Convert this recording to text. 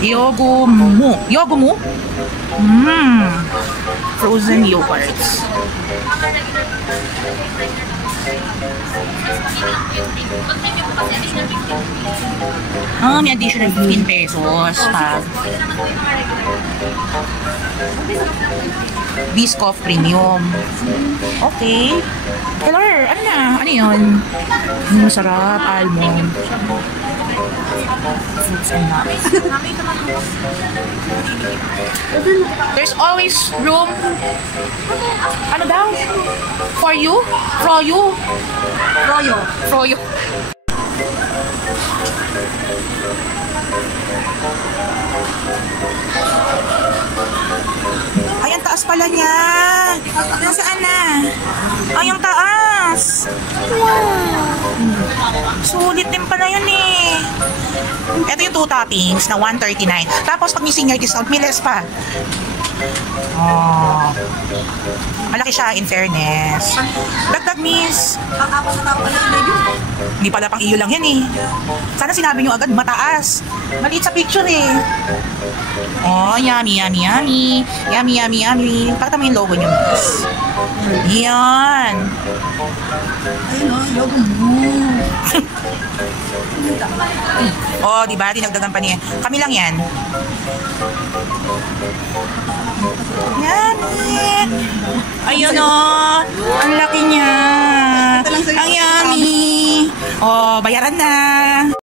Yogumu. Yogumu? Frozen yogurts. May additional 15 pesos. Biscoff Premium. Okay. Color, ano na? Ano yun? Masarap, almond. Fruits and nuts. There's always room. Ano daw? For you? Froyo? Froyo. Froyo. Ay, ang taas pala niya. Nasaan na? Ay, ang taas. Wow. Sulit din pala yun eh. Ito yung 2 toppings na 139. Tapos pag may senior discount, may less pa. Oh. Malaki siya in fairness. Dagdag miss. Hindi pala pang iyo lang yan eh. Sana sinabi nyo agad mataas. Maliit sa picture eh. Oh, yummy, yummy, yummy. Yummy, yummy, yummy. Pakita mo yung logo nyo miss. Yan. Ayun o, logo mo. Oh, diba? Dinagdagan pa niya. Kami lang yan. Yan. Ayun o. Ang laki niya. Ang yummy. Oh, bayaran na.